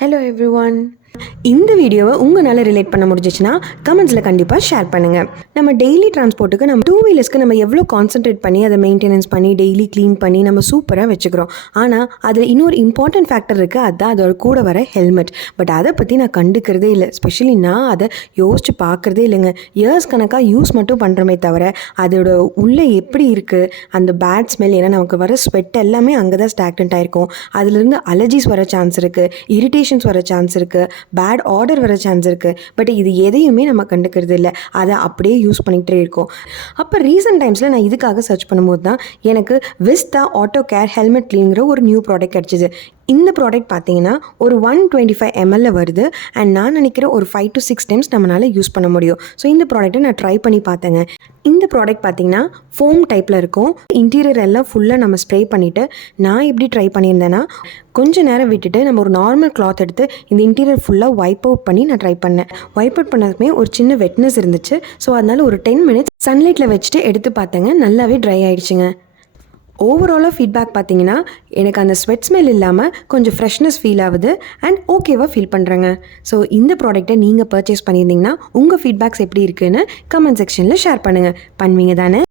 Hello everyone. இந்த வீடியோவை உங்களால் ரிலேட் பண்ண முடிஞ்சிச்சுன்னா கமெண்ட்ஸில் கண்டிப்பாக ஷேர் பண்ணுங்கள். நம்ம டெய்லி டிரான்ஸ்போர்ட்டுக்கு நம்ம 2 வீலர்ஸ்க்கு நம்ம எவ்வளோ கான்சென்ட்ரேட் பண்ணி அதை மெயின்டெனன்ஸ் பண்ணி டெய்லி க்ளீன் பண்ணி நம்ம சூப்பராக வச்சுக்கிறோம். ஆனால் அதில் இன்னொரு இம்பார்ட்டன்ட் ஃபேக்டர் இருக்குது, அதுதான் அதோட கூட வர ஹெல்மெட். பட் அதை பற்றி நான் கண்டுக்கிறதே இல்லை. ஸ்பெஷலி நான் அதை யோசித்து பார்க்குறதே இல்லைங்க. இயர்ஸ் கணக்காக யூஸ் மட்டும் பண்ணுறமே தவிர அதோட உள்ளே எப்படி இருக்குது அந்த பேட் ஸ்மெல், ஏன்னா நமக்கு வர ஸ்வெட் எல்லாமே அங்கே தான் ஸ்டாக்னண்ட் ஆகிருக்கும். அதுலேருந்து அலர்ஜிஸ் வர சான்ஸ் இருக்குது, இரிட்டேஷன்ஸ் வர சான்ஸ் இருக்குது, பேட் ஆர்டர் வர சான்ஸ் இருக்குது. பட் இது எதையுமே நம்ம கண்டுக்கிறது இல்லை, அதை அப்படியே யூஸ் பண்ணிகிட்டே இருக்கோம். அப்போ ரீசெண்ட் டைம்ஸில் நான் இதுக்காக சர்ச் பண்ணும்போது தான் எனக்கு விஸ்டா ஆட்டோ கேர் ஹெல்மெட் க்ளீனுங்கிற ஒரு நியூ ப்ராடக்ட் கிடச்சிது. இந்த ப்ராடக்ட் பார்த்தீங்கன்னா ஒரு 125 ml வருது. அண்ட் நான் நினைக்கிற ஒரு 5 to 6 டைம்ஸ் நம்மளால் யூஸ் பண்ண முடியும். ஸோ இந்த ப்ராடக்ட்டை நான் ட்ரை பண்ணி பார்த்தேங்க. இந்த ப்ராடக்ட் பார்த்தீங்கன்னா ஃபோம் டைப்பில் இருக்கும். இன்டீரியர் எல்லாம் ஃபுல்லாக நம்ம ஸ்ப்ரே பண்ணிவிட்டு நான் எப்படி ட்ரை பண்ணியிருந்தேன்னா கொஞ்சம் நேரம் விட்டுட்டு நம்ம ஒரு நார்மல் கிளாத் எடுத்து இந்த இன்டீரியர் ஃபுல்லாக வைப் அவுட் பண்ணி நான் ட்ரை பண்ணேன். வைப் அவுட் பண்ணதுமே ஒரு சின்ன வெட்னஸ் இருந்துச்சு. ஸோ அதனால் ஒரு 10 minutes சன்லைட்டில் வச்சுட்டு எடுத்து பார்த்தேங்க, நல்லாவே ட்ரை ஆகிடுச்சிங்க. ஓவராலாக ஃபீட்பேக் பார்த்தீங்கன்னா எனக்கு அந்த ஸ்வெட் ஸ்மெல் இல்லாமல் கொஞ்சம் ஃப்ரெஷ்னஸ் ஃபீல் ஆகுது அண்ட் ஓகேவாக ஃபீல் பண்ணுறேங்க. ஸோ இந்த ப்ராடக்ட்டை நீங்கள் பர்ச்சேஸ் பண்ணியிருந்தீங்கன்னா உங்கள் ஃபீட்பேக்ஸ் எப்படி இருக்குன்னு கமெண்ட் செக்ஷனில் ஷேர் பண்ணுங்கள். பண்ணுவீங்க தானே?